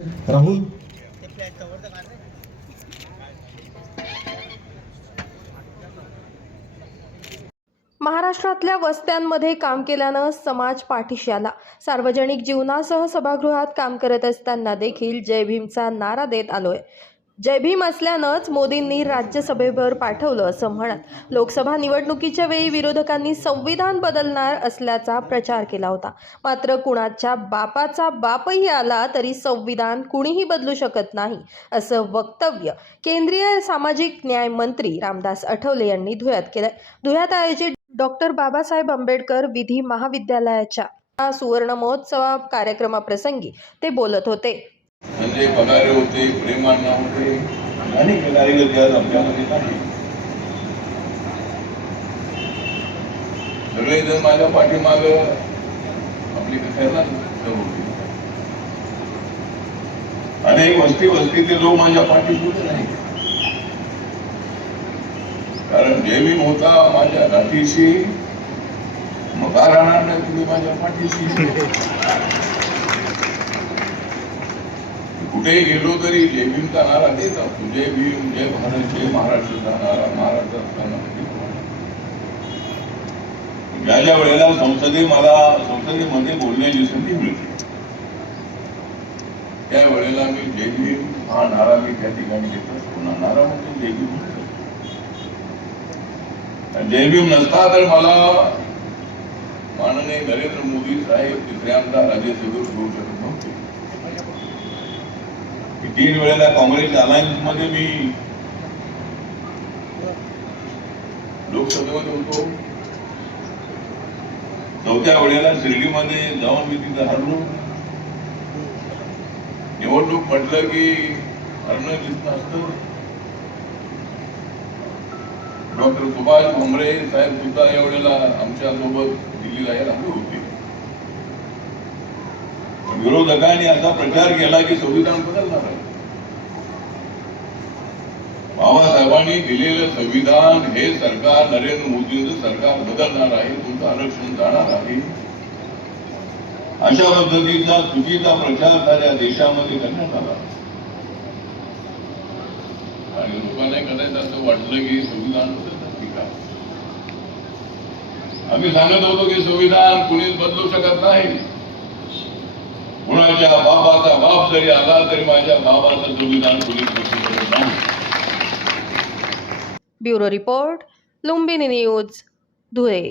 राहुल महाराष्ट्रातल्या वस्त्यांमध्ये काम केल्यानं समाज पाठीशी आला. सार्वजनिक जीवनासह सभागृहात काम करत असताना देखील जय भीमचा नारा देत आलोय. जय भीम असल्यानंच मोदींनी राज्यसभेवर पाठवलं असं म्हणत लोकसभा निवडणुकीच्या वेळी विरोधकांनी संविधान बदलणार असल्याचा प्रचार केला होता. मात्र कुणाच्या बापाचा बापही आला तरी संविधान कुणीही बदलू शकत नाही असं वक्तव्य केंद्रीय सामाजिक न्याय मंत्री रामदास आठवले यांनी धुळ्यात केलंय. धुळ्यात आयोजित डॉक्टर बाबासाहेब आंबेडकर विधी महाविद्यालयाच्या सुवर्ण महोत्सव कार्यक्रमाप्रसंगी ते बोलत होते. म्हणजे पगारे होते, प्रेमांना होते, अनेक कार्यकर्ते आज आमच्यामध्ये नाही. सगळेजण माझ्या पाठीमाग आपली कथेला होते. अनेक वस्तीचे लोक माझ्या पाठीशी नाही, कारण जय भीम होता माझ्या गाठीशी, मग का राहणार नाही तुम्ही माझ्या पाठीशी. कुठेही गेलो तरी जय भीमचा नारा देत असतो. जय भीम, जय भारत, जय महाराष्ट्रचा नारा महाराष्ट्र असताना ज्या वेळेला संसदेमध्ये बोलण्याची संधी मिळते त्यावेळेला मी जय भीम हा नारा मी त्या ठिकाणी घेत असतो. नारा म्हणजे जय भीम. जय भीम नसता तर मला माननीय नरेंद्र मोदी साहेब तिसऱ्यांदा राज्यसभेवर घेऊ शकत नव्हते. 3 वेळेला काँग्रेस अलायन्स मध्ये मी लोकसभेमध्ये होतो. 4थ्या वेळेला शिर्डीमध्ये जाऊन मी तिथं हरलो. निवडणूक म्हटलं की हरणं दिसणं असतं. डॉक्टर सुभाष भामरे साहेब सुद्धा यावेळेला आमच्या सोबत दिल्लीला यायला आले होते. विरोधकांनी असा प्रचार केला की संविधान बदलणार आहे. बाबासाहेबांनी दिलेलं संविधान हे सरकार, नरेंद्र मोदींचं सरकार बदलणार आहे, तुमचं आरक्षण जाणार आहे, अशा पद्धतीचा चुकीचा प्रचार साऱ्या देशामध्ये करण्यात आला. आणि लोकांना कदाचित असं वाटलं की संविधान बदलतं. ठीक आहे, आम्ही सांगत होतो की संविधान कुणीच बदलू शकत नाही. कुणाच्या बापाचा बाप जरी आला तरी माझ्या बाबाचं संविधान कुणीच बदलू शकत नाही. Bureau report, Lumbini news, Dhule.